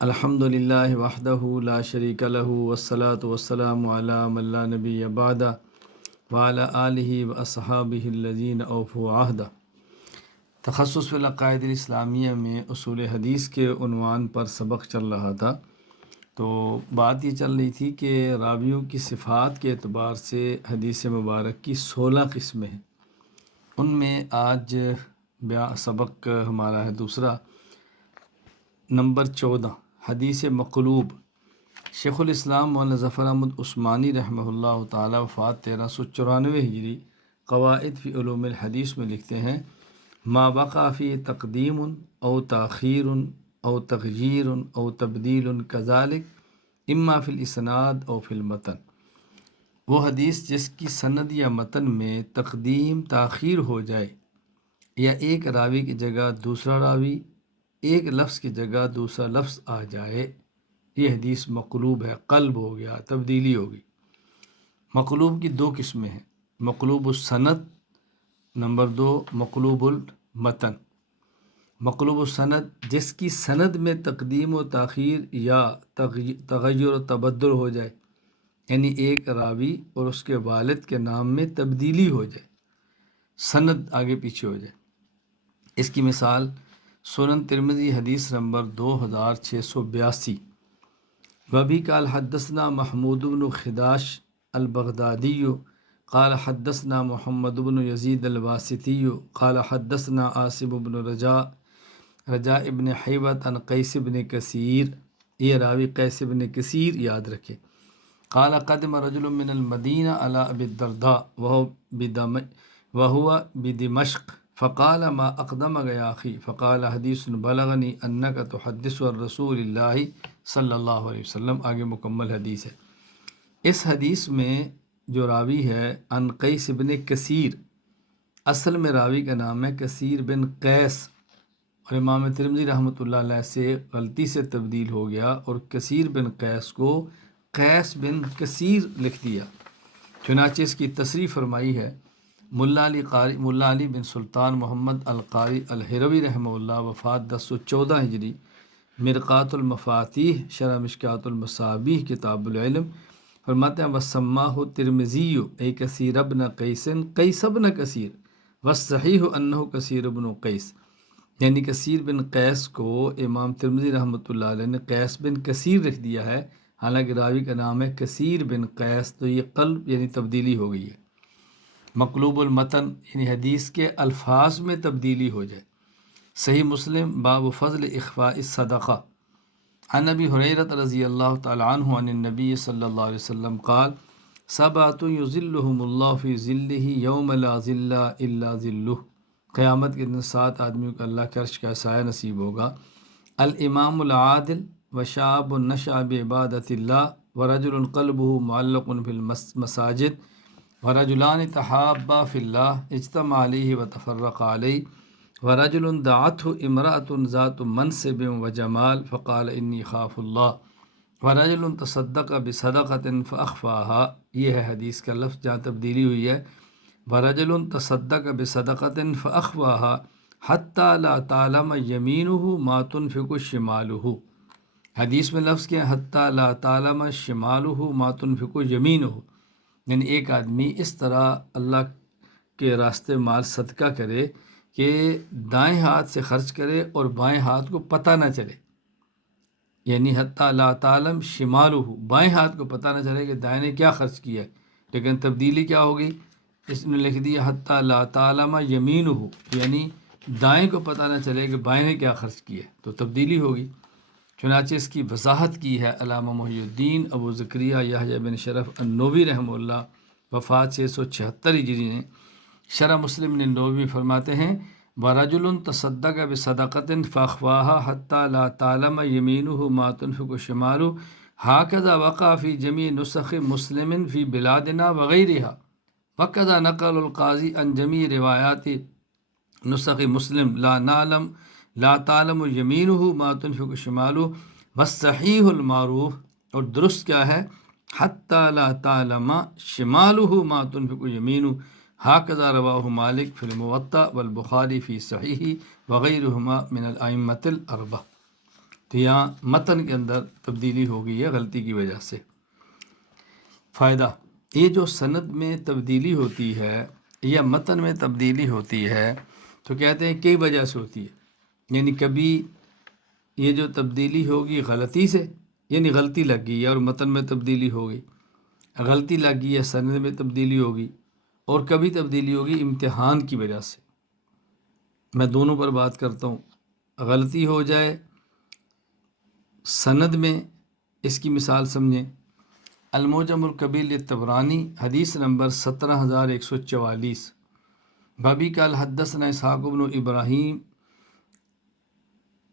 الحمد للہ وحدہ لا شریک لہ والصلاة والسلام علی من لا نبی بعدہ وعلی آلہ واصحابہ الذین اوفوا عہدہ۔ تخصص فی العقائد الاسلامیہ میں اصول حدیث کے عنوان پر سبق چل رہا تھا، تو بات یہ چل رہی تھی کہ راویوں کی صفات کے اعتبار سے حدیث مبارک کی 16 قسمیں ہیں۔ ان میں آج سبق ہمارا ہے دوسرا، نمبر 14، حدیث مقلوب۔ شیخ الاسلام مولانا ظفر احمد عثمانی رحمہ اللہ تعالی وفات 1394 ہجری، قواعد فی علوم الحدیث میں لکھتے ہیں: ما وقع فی تقدیم او تاخیر او تغییر او تبدیل کذالک اما فی الاسناد او فی المتن۔ وہ حدیث جس کی سند یا متن میں تقدیم تاخیر ہو جائے، یا ایک راوی کی جگہ دوسرا راوی، ایک لفظ کی جگہ دوسرا لفظ آ جائے، یہ حدیث مقلوب ہے، قلب ہو گیا، تبدیلی ہوگی۔ مقلوب کی 2 قسمیں ہیں: مقلوب السند، نمبر 2 مقلوب المتن۔ مقلوب السند جس کی سند میں تقدیم و تاخیر یا تغیر و تبدل ہو جائے، یعنی ایک راوی اور اس کے والد کے نام میں تبدیلی ہو جائے، سند آگے پیچھے ہو جائے۔ اس کی مثال سنن ترمذی حدیث نمبر 2682۔ وبی قال حدثنا محمود بن خداش البغدادی قال حدثنا محمد بن یزید الواسطی قال حدثنا عاصم بن رجاء ابن حیوت عن قیس بن کثیر، یہ راوی قیس بن کثیر یاد رکھے۔ قال قدم رجل من المدینہ علی ابی الدرداء وهو بدمشق فقال ما اقدمك يا اخی فقال حدیث بلغنی انک تحدث الرسول اللہ صلی اللہ علیہ وسلم۔ آگے مکمل حدیث ہے۔ اس حدیث میں جو راوی ہے عن قیس بن کثیر، اصل میں راوی کا نام ہے کثیر بن قیس، اور امام ترمذی رحمۃ اللہ علیہ سے غلطی سے تبدیل ہو گیا اور کثیر بن قیس کو قیس بن کثیر لکھ دیا، چنانچہ اس کی تصریح فرمائی ہے ملا علی بن سلطان محمد القاری الہروی رحمہ اللہ، وفات 1014 ہجری، مرقات المفاتیح شرح مشکات المصابیح کتاب العلم، فرماتے ہیں وسماہ ترمذی اے کثیر ابن قیس ابن کثیر والصحیح انہ کثیر ابن قیس، یعنی کثیر بن قیس کو امام ترمذی رحمۃ اللہ علیہ نے قیس بن کثیر لکھ دیا ہے، حالانکہ راوی کا نام ہے کثیر بن قیس، تو یہ قلب یعنی تبدیلی ہو گئی ہے۔ مقلوب المتن یعنی حدیث کے الفاظ میں تبدیلی ہو جائے۔ صحیح مسلم باب فضل اخفاء الصدقہ، عن ابی ہریرہ رضی اللہ تعالی عنہ عن النبی صلی اللہ علیہ وسلم قال سبعۃ یظلھم اللہ فی ظلہ یوم لا ظل الا ظلہ، قیامت کے دن 7 آدمیوں کو اللہ کے عرش کا سایہ نصیب ہوگا: الامام العادل وشاب نشأ بعبادۃ اللہ ورجل قلبہ معلق فی المساجد ورجلان تحابا فی اللہ اجتمع علیہ وتفرق علیہ ورجل دعته امرأة ذات منصب وجمال فقال انی خاف اللہ ورجل تصدق بصدقۃ فاخفاها، یہ ہے حدیث کا لفظ جہاں تبدیلی ہوئی ہے، ورجل تصدق بصدقۃ فاخفاها حتی لا تعلم یمینہ ما تنفق شمالہ، حدیث میں لفظ کیا ہے حتی لا تعلم شمالہ ما تنفق یمینہ، یعنی ایک آدمی اس طرح اللہ کے راستے مال صدقہ کرے کہ دائیں ہاتھ سے خرچ کرے اور بائیں ہاتھ کو پتہ نہ چلے، یعنی حتی لا تعلم شمالہ، بائیں ہاتھ کو پتہ نہ چلے کہ دائیں نے کیا خرچ کیا ہے، لیکن تبدیلی کیا ہوگی، اس نے لکھ دیا حتی لا تعلم یمینہ، یعنی دائیں کو پتہ نہ چلے کہ بائیں نے کیا خرچ کیا ہے، تو تبدیلی ہوگی۔ چنانچہ اس کی وضاحت کی ہے علامہ محی الدین ابو زکریا یحییٰ بن شرف النووی رحمہ اللہ، وفات 676 ہجری نے، شرح مسلم نووی میں فرماتے ہیں وَرَجُلٌ تَصَدَّقَ بِصَدَقَةٍ فَأَخْفَاهَا حَتَّى لَا تَعْلَمَ يَمِينُهُ مَا تُنْفِقُ شِمَالُهُ هَكَذَا وَقَعَ فِي جَمِيعِ نُسَخِ مُسْلِمٍ فِي بِلَادِنَا وَغَيْرِهَا وَكَذَا نَقَلَ الْقَاضِي عَنْ جَمِيعِ رِوَايَاتِ نُسَخِ مسلم لا تعلم یمینہ ما تنفق شمالہ والصحیح المعروف، اور درست کیا ہے حتی لا تعلم شمالہ ما تنفق یمینہ، ہاکذا رواہ مالک فی الموطأ والبخاری فی صحیح وغیرہما من الائمۃ الاربعہ۔ تو یہاں متن کے اندر تبدیلی ہو گئی ہے غلطی کی وجہ سے۔ فائدہ، یہ جو سند میں تبدیلی ہوتی ہے یا متن میں تبدیلی ہوتی ہے تو کہتے ہیں کئی وجہ سے ہوتی ہے، یعنی کبھی یہ جو تبدیلی ہوگی غلطی سے، یعنی غلطی لگ گئی ہے اور متن میں تبدیلی ہو گئی، غلطی لگ گئی ہے سند میں تبدیلی ہوگی، اور کبھی تبدیلی ہوگی امتحان کی وجہ سے۔ میں دونوں پر بات کرتا ہوں۔ غلطی ہو جائے سند میں، اس کی مثال سمجھیں۔ المعجم الکبیر للطبرانی حدیث نمبر 17144، بابی قال حدثنا اسحاق بن ابراہیم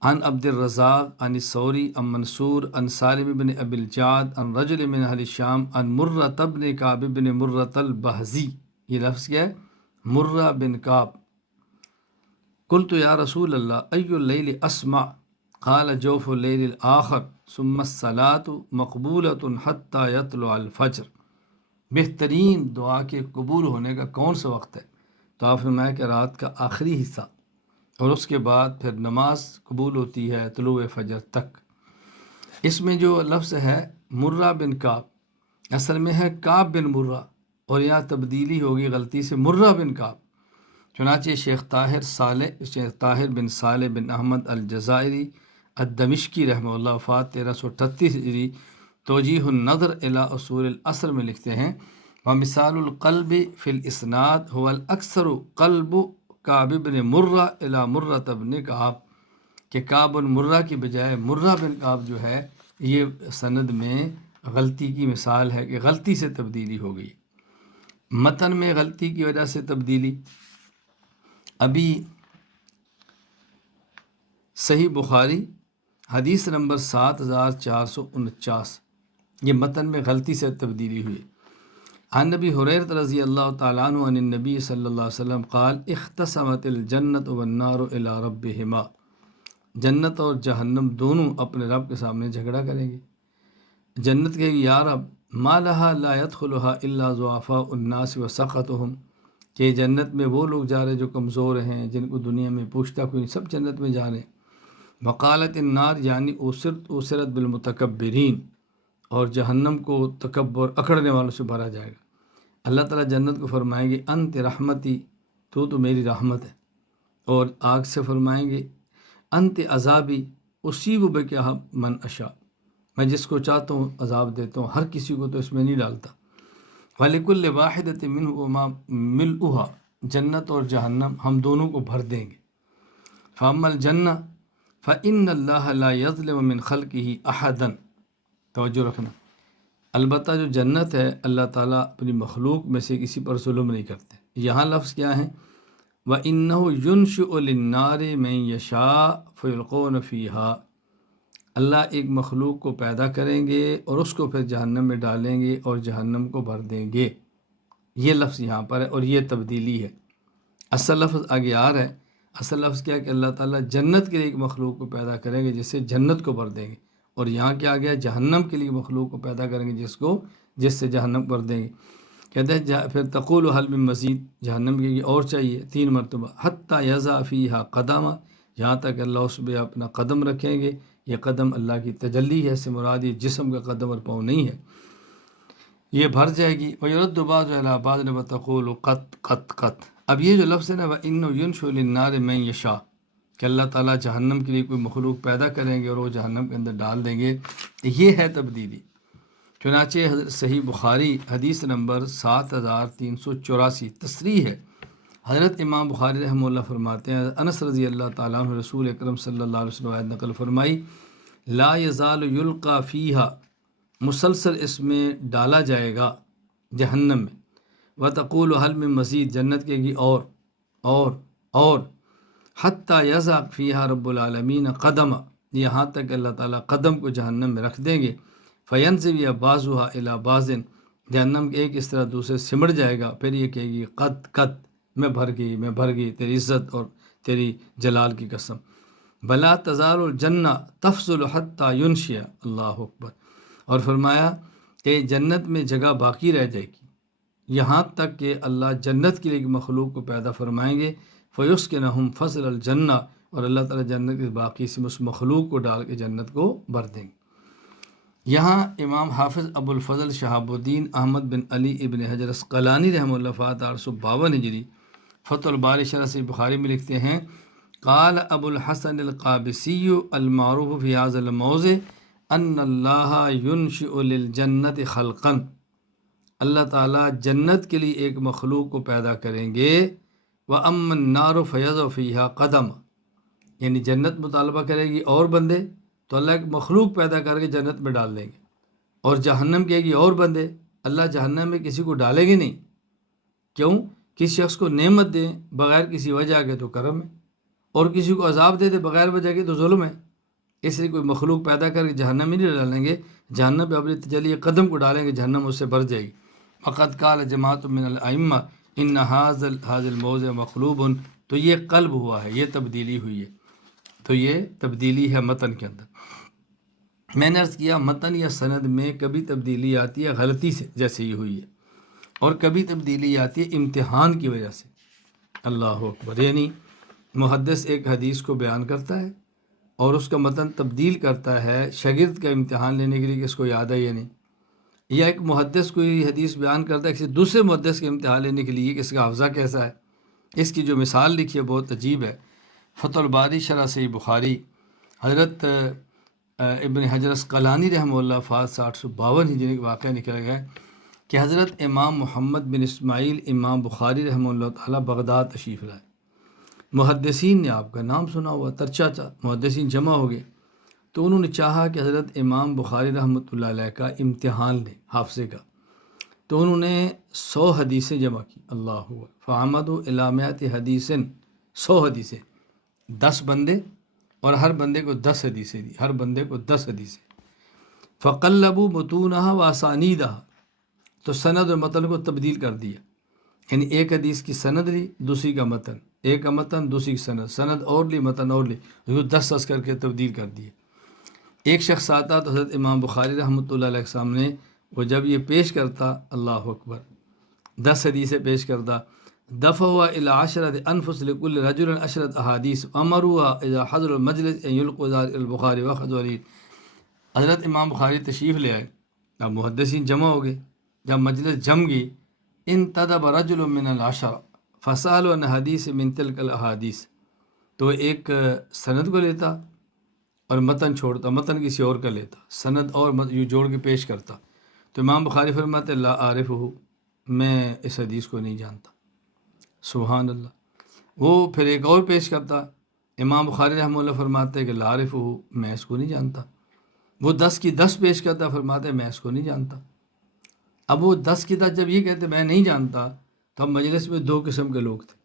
عن عبد الرزاق عن الثوری عن منصور عن سالم بن ابی الجعد عن رجل من اہل الشام عن مرۃ بن کعب بن مرۃ البہزی، یہ لفظ کیا ہے؟ مرہ بن کعب۔ قلت یا رسول اللہ ای اللیل اسمع، قال جوف اللیل الآخر ثم الصلاة مقبولۃ حتی یطلع الفجر۔ بہترین دعا کے قبول ہونے کا کون سا وقت ہے؟ تو آپ نے فرمایا کہ رات کا آخری حصہ، اور اس کے بعد پھر نماز قبول ہوتی ہے طلوع فجر تک۔ اس میں جو لفظ ہے مرہ بن کعب، اصل میں ہے کعب بن مرہ، اور یہاں تبدیلی ہوگی غلطی سے مرہ بن کعب۔ چنانچہ شیخ طاہر بن صالح بن احمد الجزائری الدمشقی رحمہ اللہ، وفات 1338 ہجری، توجیہ النظر الی اصول الاثر میں لکھتے ہیں ومثال القلب فی الاسناد هو الاکثر قلب کعب بن مرہ الی مرہ بن کعب، کہ کعب بن مرہ کی بجائے مرہ بن کعب جو ہے یہ سند میں غلطی کی مثال ہے کہ غلطی سے تبدیلی ہو گئی۔ متن میں غلطی کی وجہ سے تبدیلی، ابھی صحیح بخاری حدیث نمبر 7449، یہ متن میں غلطی سے تبدیلی ہوئی۔ عن نبی حریرہ رضی اللہ تعالیٰ عنہ عن النبی صلی اللہ علیہ وسلم قال اختصمت الجنت والنار الی ربہما، جنت اور جہنم دونوں اپنے رب کے سامنے جھگڑا کریں گے۔ جنت کہے گی یا رب ما لہا لا يدخلها الا ضعفاء الناس وسخطهم، کہ جنت میں وہ لوگ جا رہے جو کمزور ہیں، جن کو دنیا میں پوچھتا کوئی، سب جنت میں جا رہے ہیں۔ وقالت النار یعنی اسرت بالمتکبرین، اور جہنم کو تکبر اکڑنے والوں سے بھرا جائے گا۔ اللہ تعالیٰ جنت کو فرمائیں گے انت رحمتی، تو میری رحمت ہے، اور آگ سے فرمائیں گے انت عذابی اصیب بک من اشاء، میں جس کو چاہتا ہوں عذاب دیتا ہوں، ہر کسی کو تو اس میں نہیں ڈالتا۔ وَلِكُلِّ وَاحِدَةٍ مِّنْهُمَا مِلْؤُهَا، جنت اور جہنم ہم دونوں کو بھر دیں گے۔ فَأَمَّا الْجَنَّةُ فَإِنَّ اللَّهَ لَا يَظْلِمُ مِنْ خَلْقِهِ أَحَدًا، توجہ رکھنا، البتہ جو جنت ہے اللہ تعالیٰ اپنی مخلوق میں سے کسی پر ظلم نہیں کرتے۔ یہاں لفظ کیا ہے؟ وَإِنَّهُ يُنْشِئُ لِلنَّارِ مَن يَشَاءُ فَيُلْقُونَ فِيهَا، اللہ ایک مخلوق کو پیدا کریں گے اور اس کو پھر جہنم میں ڈالیں گے اور جہنم کو بھر دیں گے۔ یہ لفظ یہاں پر ہے، اور یہ تبدیلی ہے۔ اصل لفظ آگے آ رہا ہے، اصل لفظ کیا ہے کہ اللہ تعالیٰ جنت کے لیے ایک مخلوق کو پیدا کریں گے جس سے جنت کو بھر دیں گے، اور یہاں کیا گیا جہنم کے لیے مخلوق کو پیدا کریں گے جس سے جہنم بھر دیں گے۔ کہتے ہیں پھر تقول حل من مزید، جہنم کے لیے اور چاہیے 3 مرتبہ، حتی یضع فیہا قدما، یہاں تک اللہ اس پہ اپنا قدم رکھیں گے۔ یہ قدم اللہ کی تجلی ہے، سے مراد یہ جسم کا قدم اور پاؤں نہیں ہے، یہ بھر جائے گی۔ وَيُرَدُّ بَعْضُ إِلَىٰ بَعْضٍ وَتَقُولُ قَطْ قَطْ قَطْ، اب یہ جو لفظ ہے نا وَإِنَّهُ يُنْشِئُ لِلنَّارِ مَن يَشَاءُ، کہ اللہ تعالیٰ جہنم کے لیے کوئی مخلوق پیدا کریں گے اور وہ جہنم کے اندر ڈال دیں گے، یہ ہے تبدیلی۔ چنانچہ حضرت صحیح بخاری حدیث نمبر 7384 تصریح ہے، حضرت امام بخاری رحمہ اللہ فرماتے ہیں، انس رضی اللہ تعالیٰ عنہ رسول اکرم صلی اللہ علیہ وسلم آیت نقل فرمائی، لا یزال یلقا فیہا، مسلسل اس میں ڈالا جائے گا جہنم میں، وتقول حل من مزید، جنت کے گی اور حتی یضع فیہا رب العالمین قدما، یہاں تک اللہ تعالیٰ قدم کو جہنم میں رکھ دیں گے۔ فینزوی بعضھا الی بعض، جہنم کے ایک اس طرح دوسرے سمڑ جائے گا، پھر یہ کہے گی قد قد، میں بھر گئی تیری عزت اور تیری جلال کی قسم۔ بلا تزال الجنہ تفضل حتی ینشئ، اللہ اکبر، اور فرمایا کہ جنت میں جگہ باقی رہ جائے گی یہاں تک کہ اللہ جنت کے لیے ایک مخلوق کو پیدا فرمائیں گے، فیسکنہم فضل الجنہ، اور اللہ تعالیٰ جنت کے باقی سے اس مخلوق کو ڈال کے جنت کو بھر دیں گے۔ یہاں امام حافظ ابو الفضل شہاب الدین احمد بن علی ابن حجر عسقلانی رحمہ اللہ فات 852 ہجری فتح الباری شرح صحیح بخاری میں لکھتے ہیں، قال ابو الحسن القابسی المعروف فی هذا الموضع ان اللہ ينشئ للجنت خلقا، اللہ تعالیٰ جنت کے لیے ایک مخلوق کو پیدا کریں گے، وَأَمَّا النَّارُ فَيَضَعُ فِيهَا قَدَمًا، یعنی جنت مطالبہ کرے گی اور بندے تو اللہ ایک مخلوق پیدا کر کے جنت میں ڈال دیں گے، اور جہنم کہے گی اور بندے، اللہ جہنم میں کسی کو ڈالے گی نہیں۔ کیوں؟ کسی شخص کو نعمت دیں بغیر کسی وجہ کے تو کرم ہے، اور کسی کو عذاب دے دے بغیر وجہ کے تو ظلم ہے۔ اس لیے کوئی مخلوق پیدا کر کے جہنم میں نہیں ڈالیں گے، جہنم پہ اپنے تجلی قدم کو ڈالیں گے، جہنم اس سے بھر جائے گی۔ فقد قال جماعت من الائمہ ان هذا الموضع مقلوب، تو یہ قلب ہوا ہے، یہ تبدیلی ہوئی ہے، تو یہ تبدیلی ہے متن کے اندر۔ میں نے عرض کیا متن یا سند میں کبھی تبدیلی آتی ہے غلطی سے، جیسے یہ ہوئی ہے، اور کبھی تبدیلی آتی ہے امتحان کی وجہ سے۔ اللہ اکبر، یعنی محدث ایک حدیث کو بیان کرتا ہے اور اس کا متن تبدیل کرتا ہے شاگرد کا امتحان لینے کے لیے کہ اس کو یاد ہے یا نہیں، یا ایک محدث کوئی حدیث بیان کرتا ہے کسی دوسرے محدث کے امتحان لینے کے لیے کہ اس کا حافظہ کیسا ہے۔ اس کی جو مثال لکھی ہے بہت عجیب ہے، فتح الباری شرح صحیح بخاری، حضرت ابن حجر عسقلانی رحمہ اللہ فات 852 ہجری کا واقعہ نکل گیا ہے کہ حضرت امام محمد بن اسماعیل امام بخاری رحمہ اللہ تعالیٰ بغداد تشریف لائے۔ محدثین نے آپ کا نام سنا ہوا، ترچا محدثین جمع ہو گئے، تو انہوں نے چاہا کہ حضرت امام بخاری رحمۃ اللہ علیہ کا امتحان لیں حافظے کا، تو انہوں نے 100 حدیثیں جمع کی۔ اللہ فعمدوا الی 100 حدیث، 100 حدیثیں، 10 بندے اور ہر بندے کو 10 حدیثیں دی، ہر بندے کو 10 حدیثیں۔ فقلبوا متونہا واسانیدہا، تو سند اور متن کو تبدیل کر دیا، یعنی ایک حدیث کی سند لی، دوسری کا متن، ایک کا متن دوسری کی سند، سند اور لی متن اور لی، 10 کر کے تبدیل کر دیے۔ ایک شخص آتا تو حضرت امام بخاری رحمۃ اللہ علیہ کے سامنے وہ جب یہ پیش کرتا، اللہ اکبر، 10 حدیثیں پیش کرتا، دفعوا الی 10 انفس لکل رجل 10 احادیث امروا اذا حضر المجلس ان یلقوا ذلک البخاری واخذوا علی۔ حضرت امام بخاری تشریف لے آئے، اب محدثین جمع ہو گئے، جب مجلس جم گئی، انتدب رجل من العشرہ فسألوا عن حدیث من تلک الاحادیث، تو ایک سند کو لیتا اور متن چھوڑتا، متن کسی اور کا لیتا، سند اور یوں جوڑ کے پیش کرتا، تو امام بخاری فرماتے لا عارفہ، میں اس حدیث کو نہیں جانتا۔ سبحان اللہ۔ وہ پھر ایک اور پیش کرتا، امام بخاری رحمہ اللہ فرماتے کہ لا عارفہ، میں اس کو نہیں جانتا۔ وہ 10 کی 10 پیش کرتا، فرماتے میں اس کو نہیں جانتا۔ اب وہ 10 کی 10 جب یہ کہتے میں نہیں جانتا، تو اب مجلس میں 2 قسم کے لوگ تھے۔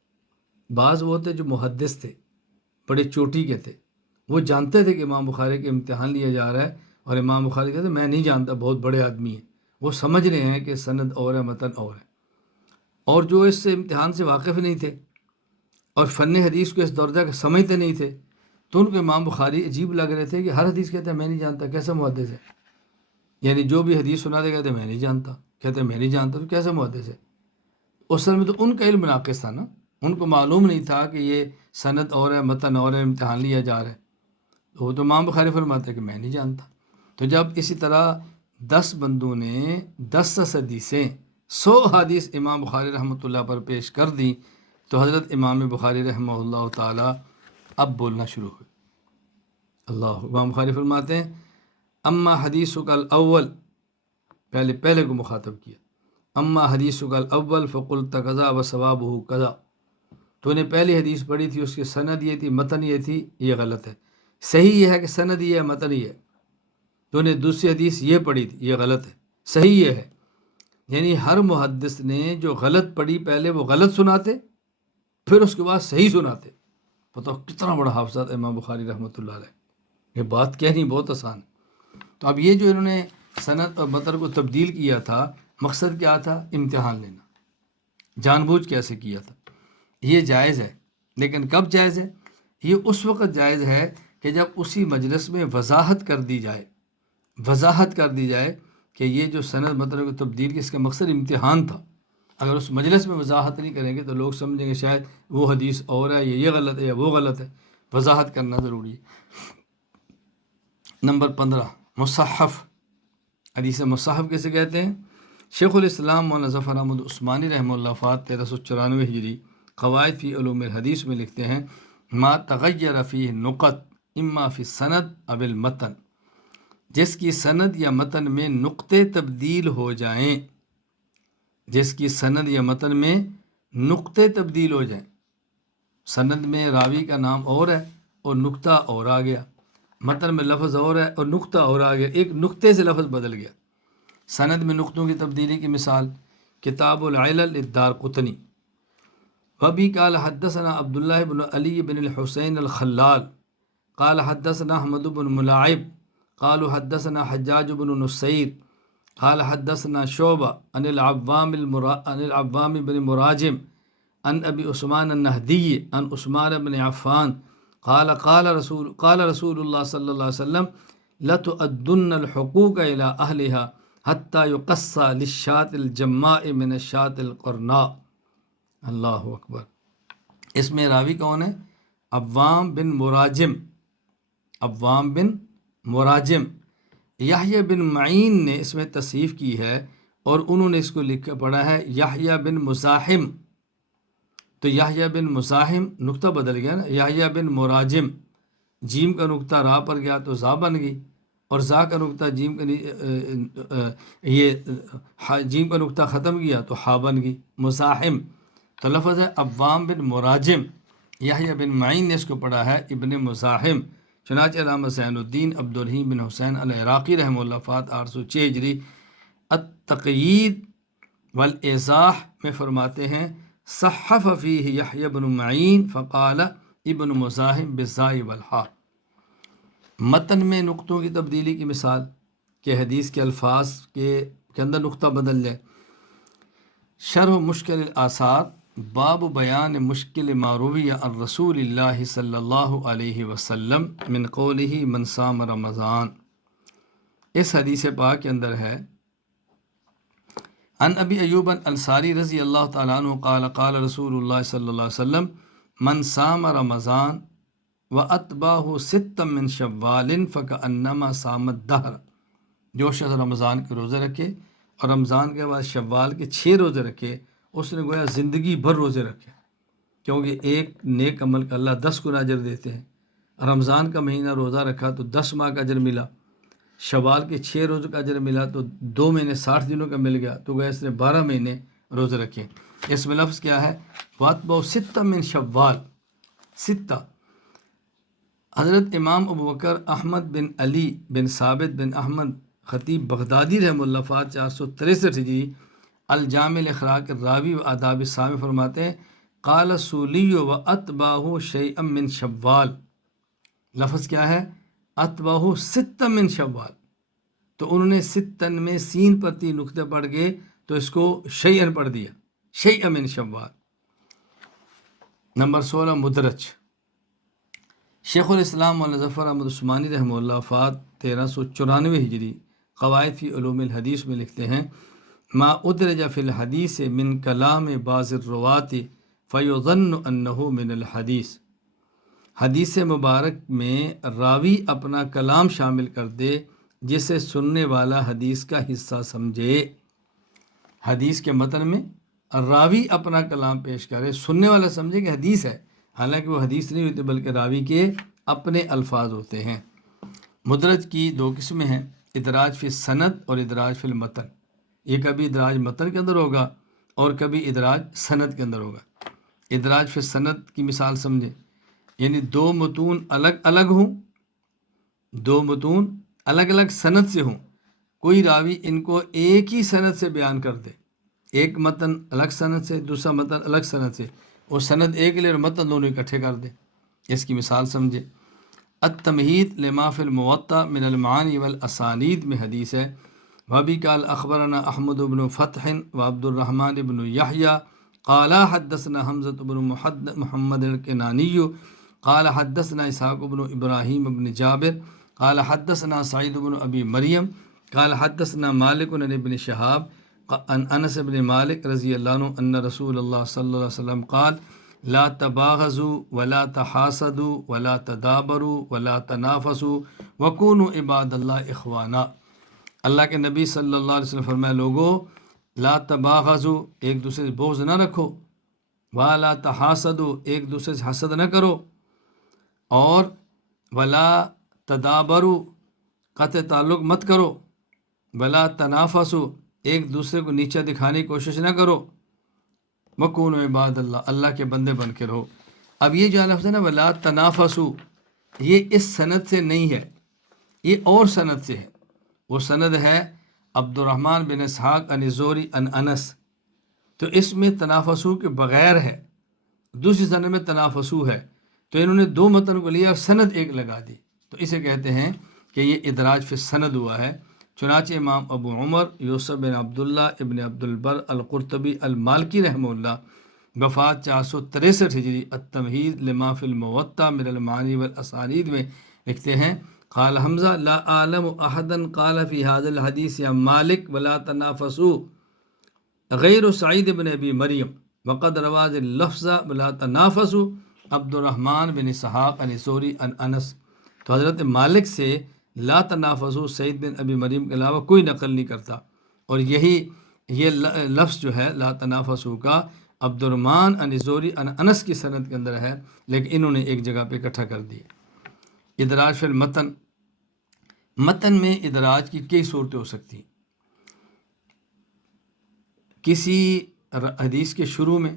بعض وہ تھے جو محدث تھے، بڑے چوٹی کے تھے، وہ جانتے تھے کہ امام بخاری کے امتحان لیا جا رہا ہے، اور امام بخاری کہتے میں نہیں جانتا، بہت بڑے آدمی ہیں، وہ سمجھ رہے ہیں کہ سند اور ہے متن اور ہے۔ اور جو اس سے امتحان سے واقف نہیں تھے اور فن حدیث کو اس درجہ کا سمجھتے نہیں تھے، تو ان کو امام بخاری عجیب لگ رہے تھے کہ ہر حدیث کہتے ہیں میں نہیں جانتا، کیسا محدث ہے؟ یعنی جو بھی حدیث سنا دے کہتے ہیں میں نہیں جانتا، کہتے ہیں میں نہیں جانتا، تو کیسا محدث ہے؟ اس میں تو ان کا علم ناقص تھا نا، ان کو معلوم نہیں تھا کہ یہ سند اور ہے متن اور ہے، امتحان لیا جا رہا ہے۔ تو وہ تو امام بخاری فرماتے کہ میں نہیں جانتا۔ تو جب اسی طرح 10 بندوں نے 10 حدیثیں، 100 حدیث امام بخاری رحمۃ اللہ پر پیش کر دیں، تو حضرت امام بخاری رحمہ اللہ تعالیٰ اب بولنا شروع ہوئے۔ اللہ، امام بخاری فرماتے ہیں اما حدیثک الاول، پہلے کو مخاطب کیا، اما حدیثک الاول فقلت کذا وصوابہ کذا، تو نے پہلی حدیث پڑھی تھی، اس کی سند یہ تھی، متن یہ تھی، یہ غلط ہے۔ صحیح یہ ہے کہ سند یہ ہے، متن یہ ہے۔ تو نے دوسری حدیث یہ پڑھی تھی، یہ غلط ہے، صحیح یہ ہے۔ یعنی ہر محدث نے جو غلط پڑھی پہلے وہ غلط سناتے، پھر اس کے بعد صحیح سناتے۔ بتاؤ کتنا بڑا حافظہ تھا امام بخاری رحمۃ اللہ علیہ۔ یہ بات کہنی بہت آسان ہے۔ تو اب یہ جو انہوں نے سند اور متن کو تبدیل کیا تھا، مقصد کیا تھا؟ امتحان لینا، جان بوجھ کیسے کیا تھا۔ یہ جائز ہے، لیکن کب جائز ہے؟ یہ اس وقت جائز ہے کہ جب اسی مجلس میں وضاحت کر دی جائے کہ یہ جو سند متن کو تبدیل کی اس کا مقصد امتحان تھا۔ اگر اس مجلس میں وضاحت نہیں کریں گے تو لوگ سمجھیں گے شاید وہ حدیث اور ہے، یہ غلط ہے یا وہ غلط ہے، وضاحت کرنا ضروری ہے۔ نمبر 15 مصحف۔ حدیث مصحف کیسے کہتے ہیں؟ شیخ الاسلام مولانا ظفر احمد عثمانی رحمہ اللہ وفات 1394 ہجری قواعد فی علوم الحدیث میں لکھتے ہیں ما تغیر فیہ نقط اما فی السند اب المتن، جس کی سند یا متن میں نقطے تبدیل ہو جائیں، جس کی سند یا متن میں نقطے تبدیل ہو جائیں، سند میں راوی کا نام اور ہے اور نقطہ اور آ گیا، متن میں لفظ اور ہے اور نقطہ اور آ گیا، ایک نقطے سے لفظ بدل گیا۔ سند میں نقطوں کی تبدیلی کی مثال کتاب العلل للدارقطنی۔ وبی قال حدثنا عبداللہ بن علی بن الحسین الخلال قال حدثنا احمد بن ملاعب قالوا حدثنا حجاج بن نصیر قال حدثنا شعبہ عن العوام بن مراجم عن ابی عثمان النہدی عن عثمان بن عفان قال رسول اللہ صلی اللہ علیہ وسلم لتؤدن الحقوق الى اہلها حتی یقصى للشاة الجماء من الشاة القرناء۔ اللہ اکبر۔ اس میں راوی کون ہے؟ عوام بن مراجم، عوام بن مراجم۔ یحییٰ بن معین نے اس میں تصحیف کی ہے اور انہوں نے اس کو لکھا پڑھا ہے یحییٰ بن مزاحم، تو یحییٰ بن مزاحم نقطہ بدل گیا نا، یحییٰ بن مراجم، جیم کا نقطہ را پر گیا تو زا بن گئی، اور زا کا نقطہ جیم کا نقطہ ختم گیا تو ہا بن گئی، مزاحم۔ تو لفظ ہے عوام بن مراجم، یحییٰ بن معین نے اس کو پڑھا ہے ابن مزاحم۔ چنانچہ علامہ زین الدین عبدالرحیم بن حسین العراقی رحمہ اللہ وفات 806 ہجری التقیید والایضاح میں فرماتے ہیں صحف فیہ یحییٰ بن معین فقال ابن مزاحم بالزاء والحاء۔ متن میں نقطوں کی تبدیلی کی مثال کہ حدیث کے الفاظ کے اندر نقطہ بدل جائے۔ شرح مشکل الآثار باب بیان مشکل ما روی عن رسول اللہ صلی اللہ علیہ وسلم من قولہ من صام رمضان۔ اس حدیث پاک کے اندر ہے عن ابی ایوب الانصاری رضی اللہ تعالیٰ عنہ قال قال رسول اللہ صلی اللہ علیہ وسلم من صام رمضان واتبعہ ستا من شوال فکأنما صام الدہر، جو شخص رمضان کے روزے رکھے اور رمضان کے بعد شوال کے 6 روزے رکھے، اس نے گویا زندگی بھر روزے رکھے، کیونکہ ایک نیک عمل کا اللہ 10 گنا اجر دیتے ہیں۔ رمضان کا مہینہ روزہ رکھا تو 10 ماہ کا اجر ملا، شوال کے 6 روزوں کا اجر ملا تو 2 مہینے 60 دنوں کا مل گیا، تو گویا اس نے 12 مہینے روزے رکھے۔ اس میں لفظ کیا ہے؟ واتبعوا ستا من شوال، 6۔ حضرت امام ابوبکر احمد بن علی بن ثابت بن احمد خطیب بغدادی رحمہ اللہ وفات 463 ہجری الجامع الاخراق الراوی و آداب السامع فرماتے ہیں قال سولی و اتباہ شیئا من شوال، لفظ کیا ہے؟ اتباہ ستا من شوال، تو انہوں نے ستن میں سین پر 3 نقطے پڑھ گئے تو اس کو شیئن پڑھ دیا، شیئا من شوال۔ نمبر 16 مدرج۔ شیخ الاسلام مولانا ظفر احمد عثمانی رحمہ اللہ وفات 1394 ہجری قواعد فی علوم الحدیث میں لکھتے ہیں ما ادرج فی الحدیث من کلام بعض الروات فیظن انہ من الحدیث۔ حدیث مبارک میں راوی اپنا کلام شامل کر دے جسے سننے والا حدیث کا حصہ سمجھے۔ حدیث کے متن میں راوی اپنا کلام پیش کرے، سننے والا سمجھے کہ حدیث ہے، حالانکہ وہ حدیث نہیں ہوتی بلکہ راوی کے اپنے الفاظ ہوتے ہیں۔ مدرج کی 2 قسمیں ہیں، ادراج فی سند اور ادراج فی المتن۔ یہ کبھی ادراج متن کے اندر ہوگا اور کبھی ادراج سند کے اندر ہوگا۔ ادراج فی سند کی مثال سمجھیں، یعنی 2 متون الگ الگ ہوں، 2 متون الگ الگ سند سے ہوں، کوئی راوی ان کو ایک ہی سند سے بیان کر دے، ایک متن الگ سند سے، دوسرا متن الگ سند سے، اور سند ایک لے اور متن دونوں اکٹھے کر دے۔ اس کی مثال سمجھے۔ التمہید لما فی الموطأ من المعانی والاسانید میں حدیث ہے وابی قال اخبرنا احمد بن فتح وعبد الرحمن بن یحییٰ قال حدثنا حمزة بن محمد الکنانی قال حدثنا اسحاق بن ابراہیم بن جابر قال حدثنا سعید بن ابی مریم قال حدثنا مالک عن ابن شہاب عن انس بن مالک رضی اللہ عنہ ان رسول اللہ صلی اللہ علیہ وسلم قال لا تباغضوا ولا تحاسدوا ولا تدابروا ولا تنافسوا وکونوا عباد اللہ اخوانا۔ اللہ کے نبی صلی اللہ علیہ وسلم فرمایا، لوگو لا تباغضوا، ایک دوسرے سے بغض نہ رکھو، ولا تحاسدوا، ایک دوسرے سے حسد نہ کرو، اور ولا تدابروا، قطع تعلق مت کرو، ولا تنافسوا، ایک دوسرے کو نیچا دکھانے کی کوشش نہ کرو، وکونوا عباد اللہ، اللہ کے بندے بن کے رہو۔ اب یہ جو لفظ ہے نا ولا تنافسوا، یہ اس سند سے نہیں ہے، یہ اور سند سے ہے۔ وہ سند ہے عبد الرحمن بن اسحاق عن زہری عن انس، تو اس میں تنافسو کے بغیر ہے، دوسری سند میں تنافسو ہے، تو انہوں نے دو متن کو لیا اور سند ایک لگا دی، تو اسے کہتے ہیں کہ یہ ادراج فی السند ہوا ہے۔ چنانچہ امام ابو عمر یوسف بن عبداللہ ابن عبد البر القرطبی المالکی رحمہ اللہ، وفات 463 ہجری، التمہید لما فی الموطا من المعانی والاسانید میں لکھتے ہیں، قال حمزہ لا اعلم احدا قال فی هذا الحدیث یا مالک ولا تنافسوا غیر سعید بن ابی مریم وقد رواز اللفظ ولا تنافسوا عبد الرحمن بن اسحاق عن زہری عن انس۔ تو حضرت مالک سے لا تنافسوا سعید بن ابی مریم کے علاوہ کوئی نقل نہیں کرتا، اور یہ لفظ جو ہے لا تنافسوا کا عبد الرحمن عن زہری عن انس کی سند کے اندر ہے، لیکن انہوں نے ایک جگہ پہ اکٹھا کر دی۔ ادراج فی المتن، متن میں ادراج کی کئی صورتیں ہو سکتی ہیں، کسی حدیث کے شروع میں،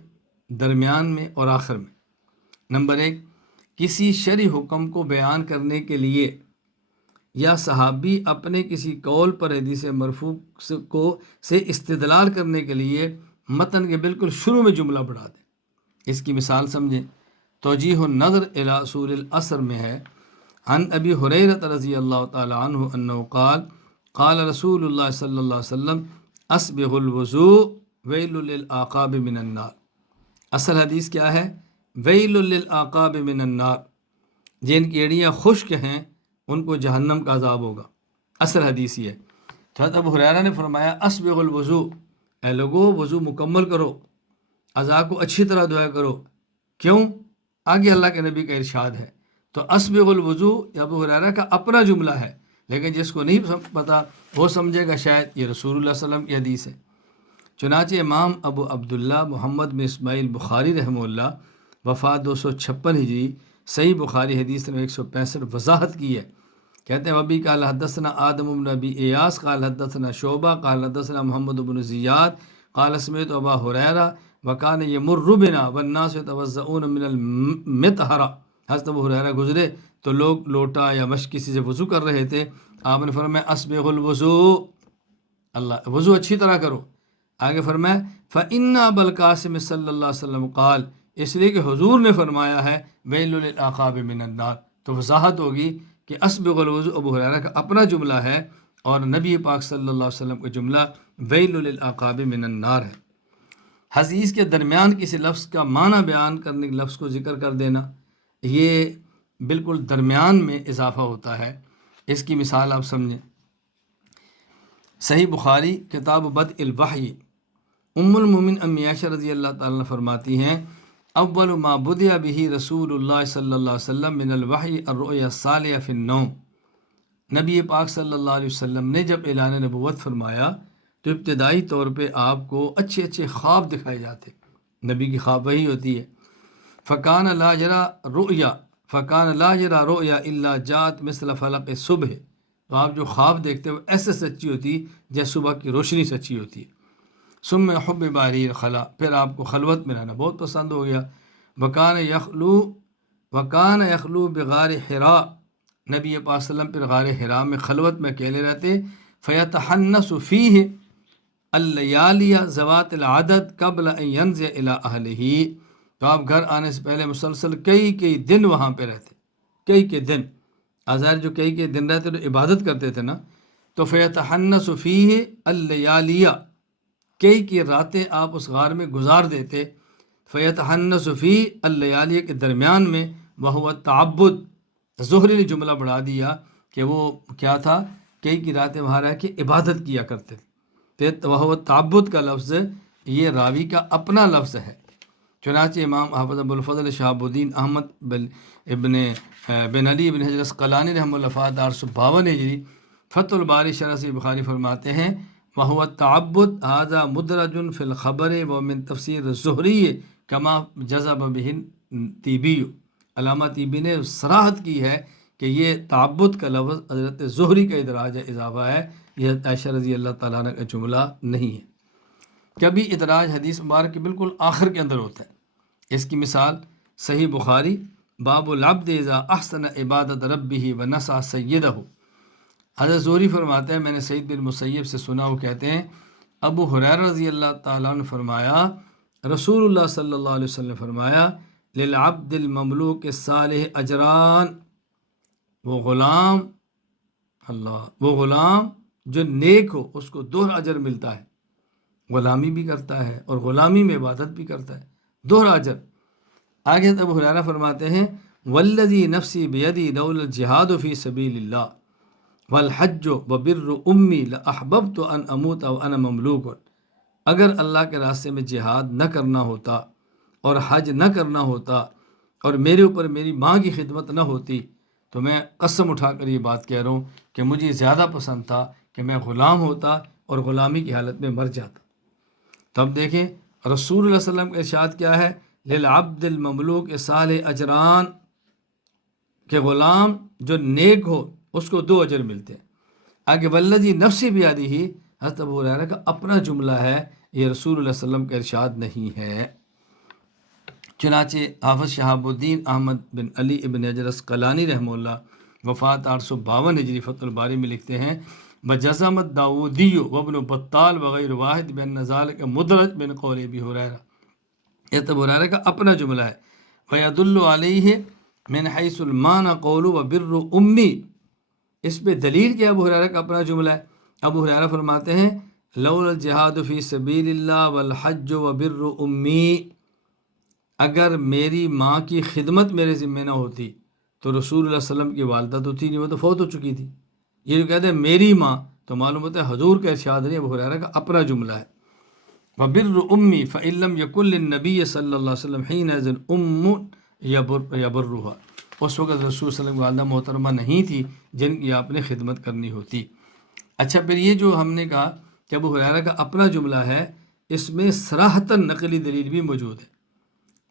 درمیان میں اور آخر میں۔ نمبر 1، کسی شرعی حکم کو بیان کرنے کے لیے یا صحابی اپنے کسی قول پر حدیث مرفوع سے استدلال کرنے کے لیے متن کے بالکل شروع میں جملہ بڑھا دیں۔ اس کی مثال سمجھیں، توجیہ النظر الی اصول العصر میں ہے، عن ابی ہریرہ رضی اللہ تعالی عنہ انہ قال قال رسول اللہ صلی اللہ علیہ وسلم اسبغ الوضوء ویل للعقاب من النار۔ اصل حدیث کیا ہے؟ ویل للعقاب من النار، جن کی ایڑیاں خشک ہیں ان کو جہنم کا عذاب ہوگا۔ اصل حدیث یہ ہے۔ حضرت ابو ہریرہ نے فرمایا اسبغ الوضوء، اے لوگو وضو مکمل کرو، اعضاء کو اچھی طرح دھویا کرو۔ کیوں؟ آگے اللہ کے نبی کا ارشاد ہے۔ تو اسبغ الوضوء ابو ہریرہ کا اپنا جملہ ہے، لیکن جس کو نہیں پتا وہ سمجھے گا شاید یہ رسول اللہ صلی اللہ علیہ وسلم کی حدیث ہے۔ چنانچہ امام ابو عبداللہ محمد بن اسماعیل بخاری رحمہ اللہ، وفات 256 ہجری، صحیح بخاری حدیث میں 165 وضاحت کی ہے۔ کہتے ہیں ابی قال حدثنا آدم بن ابی ایاس قال حدثنا شعبہ قال حدثنا محمد بن زیاد قال سمعت ابا ہریرہ وکان یمر بنا والناس یتوضؤون من المطہرہ، حضرت ابو ہریرہ گزرے تو لوگ لوٹا یا مشک کسی سے وضو کر رہے تھے، آپ نے فرمایا اسبغ الوضوء، اللہ وضو اچھی طرح کرو۔ آگے فرمایا فإن ابا القاسم صلی اللہ علیہ وسلم قال، اس لیے کہ حضور نے فرمایا ہے ویل للعقاب من النار، تو وضاحت ہوگی کہ اسبغ الوضوء ابو ہریرہ کا اپنا جملہ ہے اور نبی پاک صلی اللہ علیہ وسلم کا جملہ ویل للعقاب من النار ہے۔ حدیث کے درمیان کسی لفظ کا معنی بیان کرنے کے لفظ کو ذکر کر دینا، یہ بالکل درمیان میں اضافہ ہوتا ہے۔ اس کی مثال آپ سمجھیں، صحیح بخاری کتاب بدء الوحی، ام المومن امی عائشہ رضی اللہ تعالیٰ عنہ فرماتی ہیں اول ما بدأ به رسول اللہ صلی اللہ علیہ وسلم من الوحی الرؤیا الصالحہ فی النوم، نبی پاک صلی اللہ علیہ وسلم نے جب اعلان نبوت فرمایا تو ابتدائی طور پہ آپ کو اچھے اچھے خواب دکھائے جاتے، نبی کی خواب وہی ہوتی ہے۔ فکان لا یرا رؤیا الا جاءت مثل فلق صبح، تو آپ جو خواب دیکھتے وہ ایسے سچی ہوتی جیسے صبح کی روشنی سچی ہوتی ہے۔ ثم حب باری خلا، پھر آپ کو خلوت میں رہنا بہت پسند ہو گیا۔ وکان یخلو بغار حراء، نبی پاک صلی اللہ علیہ وسلم پھر غار حراء میں خلوت میں اکیلے رہتے، فیتحنس فیہ اللیالی ذوات العدد قبل ان ینزل الی اہلہ، تو آپ گھر آنے سے پہلے مسلسل کئی دن وہاں پہ رہتے، کئی دن، ظاہر جو کئی دن رہتے تو عبادت کرتے تھے نا، تو فیتحنس فیہ اللیالیہ، کئی راتیں آپ اس غار میں گزار دیتے، فیتحنس فی اللیالی کے درمیان میں، وہو التعبد، زہری نے جملہ بڑھا دیا کہ وہ کیا تھا، کئی راتیں وہاں رہ کے عبادت کیا کرتے تھے۔ وہو التعبد کا لفظ یہ راوی کا اپنا لفظ ہے، چنانچہ امام حافظ ابو الفضل شہاب الدین احمد بن علی بن حجر اسقلانی رحمہ اللہ وفات 852 ہجری فتح الباری شرح صحیح بخاری فرماتے ہیں وَهُوَ التعبد هذا مدرج فی الخبر ومن تفسیر الزہری کما جذب به طیبی۔ علامہ طیبی نے صراحت کی ہے کہ یہ تعبد کا لفظ حضرت زہری کا ادراج ہے، اضافہ ہے، یہ عائشہ رضی اللہ تعالیٰ عنہ کا جملہ نہیں ہے۔ کبھی ادراج حدیث مبارک کے بالکل آخر کے اندر ہوتا ہے۔ اس کی مثال صحیح بخاری باب العبد اذا احسن عبادت ربہ ونسى سیدہ۔ حضرت زہری فرماتے ہیں میں نے سعید بن مسیب سے سنا، وہ کہتے ہیں ابو ہریرہ رضی اللہ تعالیٰ عنہ فرمایا رسول اللہ صلی اللہ علیہ وسلم فرمایا للعبد المملوک الصالح اجران، وہ غلام جو نیک ہو اس کو 2 اجر ملتا ہے، غلامی بھی کرتا ہے اور غلامی میں عبادت بھی کرتا ہے، 2 اجر۔ آگے ابو ہریرہ فرماتے ہیں والذی نفسی بیدی لولا الجہاد فی سبیل اللہ والحج وبر امی لاحببت ان اموت وانا مملوک، اگر اللہ کے راستے میں جہاد نہ کرنا ہوتا اور حج نہ کرنا ہوتا اور میرے اوپر میری ماں کی خدمت نہ ہوتی تو میں قسم اٹھا کر یہ بات کہہ رہا ہوں کہ مجھے زیادہ پسند تھا کہ میں غلام ہوتا اور غلامی کی حالت میں مر جاتا۔ تب دیکھیں رسول اللہ صلی اللہ علیہ وسلم کا ارشاد کیا ہے للعبد المملوک صالح اجران، کہ غلام جو نیک ہو اس کو 2 اجر ملتے ہیں۔ آگے والذی نفسی بیدہ، حضرت ابو ہریرہ کا اپنا جملہ ہے، یہ رسول اللہ صلی اللہ علیہ وسلم کا ارشاد نہیں ہے۔ چنانچہ حافظ شہاب الدین احمد بن علی ابن حجر اسقلانی رحمہ اللہ وفات 852 ہجری فتح الباری میں لکھتے ہیں بجزمت داودی وابن بطال وغیر واحد بن ذالک مدرج من قول ابی ہریرہ، یہ ابو ہریرہ کا اپنا جملہ ہے۔ ویدل علیہ من حیث المعنی قول وبر امی، اس پہ دلیل کیا ابو ہریرہ کا اپنا جملہ ہے۔ ابو ہریرہ فرماتے ہیں لولا الجہاد فی سبیل اللہ والحج وبر امی، اگر میری ماں کی خدمت میرے ذمہ نہ ہوتی تو رسول اللہ صلی اللہ علیہ وسلم کی والدہ تو تھی نہیں، وہ تو فوت ہو چکی تھی۔ یہ جو کہتے ہیں میری ماں، تو معلوم ہوتا ہے حضور کا ارشاد نہیں، ابو ہریرہ کا اپنا جملہ ہے۔ وَبِرُّ أُمِّي فَإِن لَّمْ يَكُن لِّلنَّبِيِّ صلی اللہ علیہ وسلم حِينَئِذٍ أُمٌّ يَبُرُّهَا، اس وقت رسول صلی اللہ علیہ وسلم کی والدہ محترمہ نہیں تھی جن کی آپ نے خدمت کرنی ہوتی۔ اچھا، پھر یہ جو ہم نے کہا کہ ابو ہریرہ کا اپنا جملہ ہے، اس میں صراحتاً نقلی دلیل بھی موجود ہے۔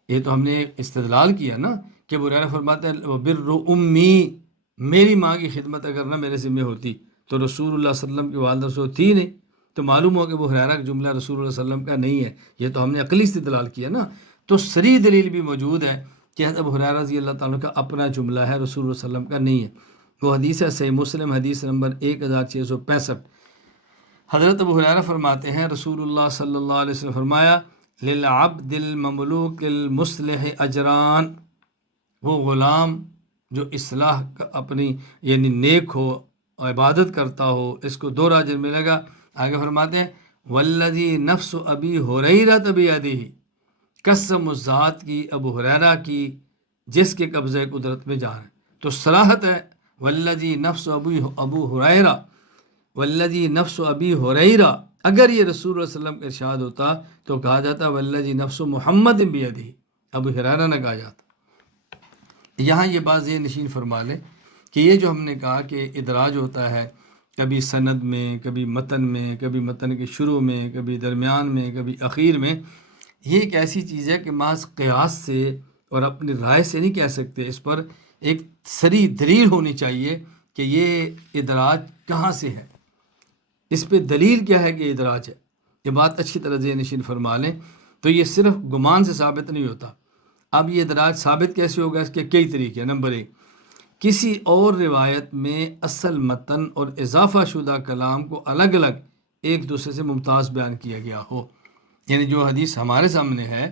یہ تو ہم نے استدلال کیا نا کہ ابو ہریرہ فرماتا ہے وَبِرُّ أُمِّي، میری ماں کی خدمت اگر نہ میرے ذمہ ہوتی تو رسول اللہ صلی اللہ علیہ وسلم کی والدہ سو تھی نہیں، تو معلوم ہو کہ ابو ہریرہ کا جملہ رسول اللہ صلی اللہ علیہ وسلم کا نہیں ہے۔ یہ تو ہم نے عقلی استدلال کیا نا، تو صریح دلیل بھی موجود ہے کہ حضرت ابو ہریرہ رضی اللہ تعالیٰ کا اپنا جملہ ہے، رسول اللہ صلی اللہ علیہ وسلم کا نہیں ہے۔ وہ حدیث ہے صحیح مسلم حدیث نمبر 1665۔ حضرت ابو ہریرہ فرماتے ہیں رسول اللہ صلی اللہ علیہ وسلم فرمایا للعبد المملوک المصلح اجران، وہ غلام جو اصلاح اپنی یعنی نیک ہو، عبادت کرتا ہو، اس کو 2 اجر ملے گا۔ آگے فرماتے ہیں والذی نفس ابی ہریرہ بیدہ، قسم اس ذات کی ابو ہریرہ کی جس کے قبضہ قدرت میں جان ہے۔ تو صراحت ہے والذی نفس ابو ہریرہ، والذی نفس ابی ہریرہ، اگر یہ رسول اللہ صلی اللہ علیہ وسلم کا ارشاد ہوتا تو کہا جاتا والذی نفس محمد بیدہ، ابو ہریرہ نہ کہا جاتا۔ یہاں یہ بات ذہن نشین فرما لیں کہ یہ جو ہم نے کہا کہ ادراج ہوتا ہے کبھی سند میں، کبھی متن میں، کبھی متن کے شروع میں، کبھی درمیان میں، کبھی اخیر میں، یہ ایک ایسی چیز ہے کہ محض قیاس سے اور اپنی رائے سے نہیں کہہ سکتے، اس پر ایک صریح دلیل ہونی چاہیے کہ یہ ادراج کہاں سے ہے، اس پہ دلیل کیا ہے کہ ادراج ہے۔ یہ بات اچھی طرح ذہن نشین فرما لیں۔ تو یہ صرف گمان سے ثابت نہیں ہوتا۔ اب یہ ادراج ثابت کیسے ہوگا؟ اس کے کئی طریقے۔ نمبر 1، کسی اور روایت میں اصل متن اور اضافہ شدہ کلام کو الگ الگ ایک دوسرے سے ممتاز بیان کیا گیا ہو، یعنی جو حدیث ہمارے سامنے ہے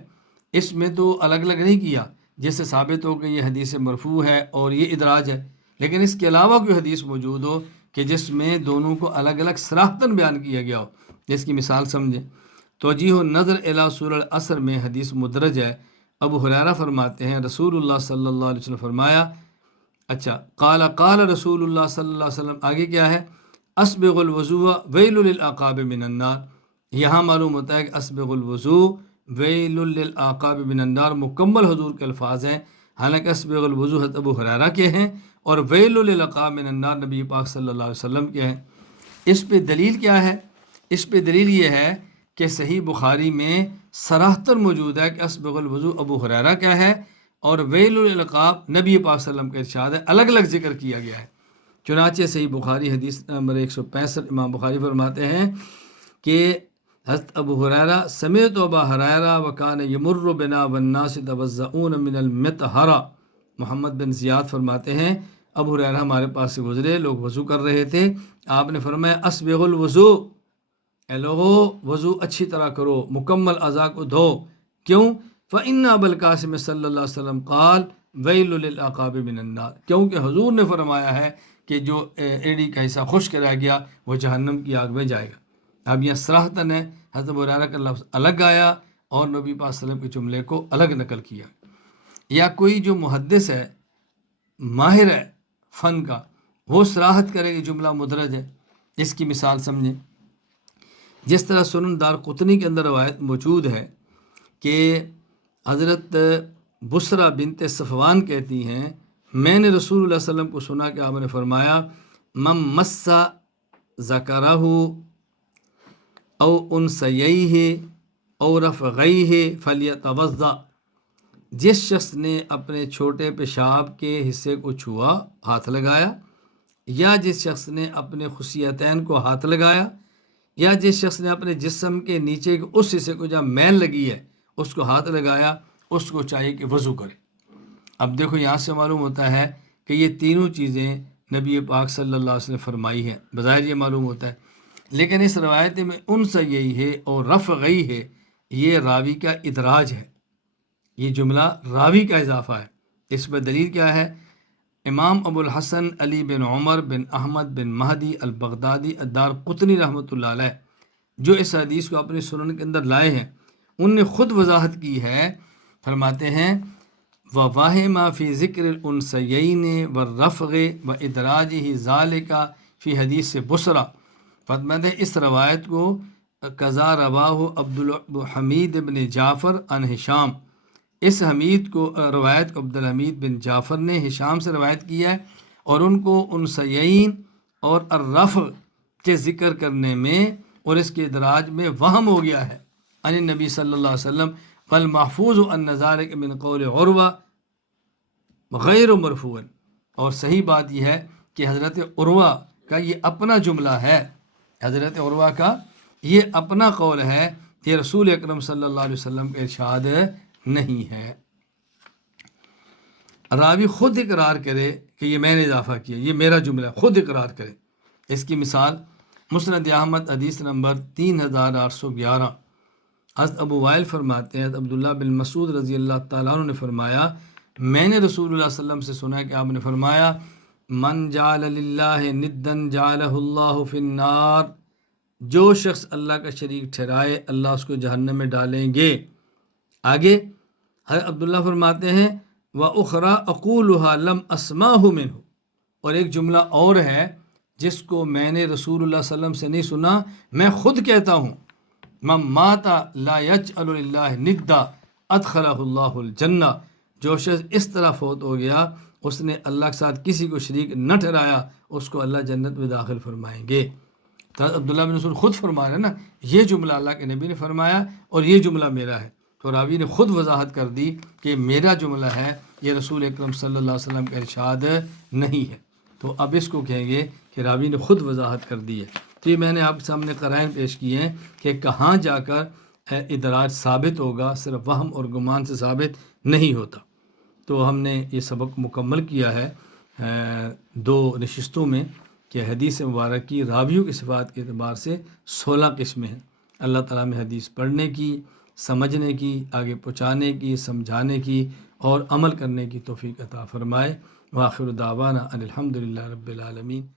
اس میں تو الگ الگ نہیں کیا جس سے ثابت ہو کہ یہ حدیث مرفوع ہے اور یہ ادراج ہے، لیکن اس کے علاوہ کوئی حدیث موجود ہو کہ جس میں دونوں کو الگ الگ صراحتاً بیان کیا گیا ہو۔ جس کی مثال سمجھیں، توجیہ النظر الی سورۃ العصر میں حدیث مدرج ہے۔ ابو ہریرہ فرماتے ہیں رسول اللہ صلی اللہ علیہ وسلم فرمایا، اچھا قال رسول اللہ صلی اللہ علیہ وسلم، آگے کیا ہے؟ اسبغ الوضوء ویل للعقاب من النار۔ یہاں معلوم ہوتا ہے کہ اسبغ الوضوء ویل للعقاب من النار مکمل حضور کے الفاظ ہیں، حالانکہ اسبغ الوضو حضرت ابو ہریرہ کے ہیں، اور ویل للعقاب من النار نبی پاک صلی اللہ علیہ وسلم کے ہیں۔ اس پہ دلیل کیا ہے؟ اس پہ دلیل یہ ہے کہ صحیح بخاری میں صراحتاً موجود ہے کہ اسبغ الوضو ابو ہریرہ کا ہے، اور ویل للعقاب نبی پاک صلی اللہ علیہ وسلم کا ارشاد ہے، الگ الگ ذکر کیا گیا ہے۔ چنانچہ صحیح بخاری حدیث نمبر 165 امام بخاری فرماتے ہیں کہ حضرت ابو ہریرہ سمعت ابا ہریرہ وکان یمر بنا والناس یتوضؤون من المطہرہ، محمد بن زیاد فرماتے ہیں ابو ہریرہ ہمارے پاس سے گزرے، لوگ وضو کر رہے تھے، آپ نے فرمایا اسبغ الوضو، اے لوگو وضو اچھی طرح کرو، مکمل اعضاء کو دھو، کیوں؟ فإن ابا القاسم صلی اللہ علیہ وسلم قال ویل للعقاب من النار، کیونکہ حضور نے فرمایا ہے کہ جو ایڑی کا حصہ خشک رہ گیا وہ جہنم کی آگ میں جائے گا۔ اب یہ صراحتاً ہے، حضرت ابو ہریرہ کا لفظ الگ آیا اور نبی پاک صلی اللہ علیہ وسلم کے جملے کو الگ نقل کیا۔ یا کوئی جو محدث ہے، ماہر ہے فن کا، وہ صراحت کرے کہ جملہ مدرج ہے، اس کی مثال سمجھیں۔ جس طرح سنن دارقطنی کے اندر روایت موجود ہے کہ حضرت بصرہ بنت صفوان کہتی ہیں میں نے رسول اللہ صلی اللہ علیہ وسلم کو سنا کہ آپ نے فرمایا من مس ذکرہ او انثییہ او رفغیہ فلیتوضأ، جس شخص نے اپنے چھوٹے پیشاب کے حصے کو چھوا، ہاتھ لگایا، یا جس شخص نے اپنے خصیتین کو ہاتھ لگایا، یا جس شخص نے اپنے جسم کے نیچے کے اس حصے کو جہاں میل لگی ہے اس کو ہاتھ لگایا، اس کو چاہیے کہ وضو کرے۔ اب دیکھو یہاں سے معلوم ہوتا ہے کہ یہ تینوں چیزیں نبی پاک صلی اللہ علیہ وسلم نے فرمائی ہیں، بظاہر یہ معلوم ہوتا ہے، لیکن اس روایت میں ان سے یہی ہے اور رفغی ہے، یہ راوی کا ادراج ہے، یہ جملہ راوی کا اضافہ ہے۔ اس پر دلیل کیا ہے؟ امام ابو الحسن علی بن عمر بن احمد بن مہدی البغدادی الدارقطنی رحمۃ اللہ علیہ جو اس حدیث کو اپنی سنن کے اندر لائے ہیں، ان نے خود وضاحت کی ہے، فرماتے ہیں وَوَاهِمَا فِي ذِكْرِ الْأُنْثَيَيْنِ وَالرَّفْغِ وَإِدْرَاجِهِ ذَلِكَ فِي حدیث بصرہ، فرماتے ہیں اس روایت کو قضا رواہ عبدالحمید بن جعفر عن ہشام، اس حمید کو روایت کو عبدالحمید بن جعفر نے ہشام سے روایت کی ہے، اور ان کو انثیین اور الرفع کے ذکر کرنے میں اور اس کے ادراج میں وہم ہو گیا ہے عن النبی صلی اللہ علیہ وسلم، والمحفوظ ان ذلك من قول عروہ غیر مرفوع، اور صحیح بات یہ ہے کہ حضرت عروہ کا یہ اپنا جملہ ہے، حضرت عروہ کا یہ اپنا قول ہے، یہ رسول اکرم صلی اللہ علیہ وسلم کا ارشاد نہیں ہے۔ راوی خود اقرار کرے کہ یہ میں نے اضافہ کیا، یہ میرا جملہ، خود اقرار کرے۔ اس کی مثال مسند احمد حدیث نمبر 3811، حضرت ابو وائل فرماتے ہیں حضرت عبداللہ بن مسعود رضی اللہ تعالیٰ عنہ نے فرمایا میں نے رسول اللہ صلی اللہ علیہ وسلم سے سنا کہ آپ نے فرمایا من جعل للہ ندن جعلہ اللہ فی النار، جو شخص اللہ کا شریک ٹھہرائے اللہ اس کو جہنم میں ڈالیں گے۔ آگے حضرت عبداللہ فرماتے ہیں وَأُخْرَى أَقُولُهَا لَمْ أَسْمَعْهُ مِنْهُ، اور ایک جملہ اور ہے جس کو میں نے رسول اللہ صلی اللہ علیہ وسلم سے نہیں سنا، میں خود کہتا ہوں من مات لا یجعل للہ ندا ادخلہ اللہ الجنہ، جو شخص اس طرح فوت ہو گیا اس نے اللہ کے ساتھ کسی کو شریک نہ ٹھہرایا، اس کو اللہ جنت میں داخل فرمائیں گے۔ تو عبداللہ بن مسعود خود فرما رہے ہیں نا، یہ جملہ اللہ کے نبی نے فرمایا اور یہ جملہ میرا ہے، تو راوی نے خود وضاحت کر دی کہ میرا جملہ ہے، یہ رسول اکرم صلی اللہ علیہ وسلم کا ارشاد نہیں ہے۔ تو اب اس کو کہیں گے کہ راوی نے خود وضاحت کر دی ہے۔ تو یہ میں نے آپ کے سامنے قرائن پیش کیے ہیں کہ کہاں جا کر ادراج ثابت ہوگا، صرف وہم اور گمان سے ثابت نہیں ہوتا۔ تو ہم نے یہ سبق مکمل کیا ہے 2 نشستوں میں کہ حدیث مبارک کی راویوں کی صفات کے اعتبار سے 16 قسمیں ہیں۔ اللہ تعالیٰ میں حدیث پڑھنے کی، سمجھنے کی، آگے پہنچانے کی، سمجھانے کی اور عمل کرنے کی توفیق عطا فرمائے۔ وآخر دعوانا ان الحمد للہ رب العالمین۔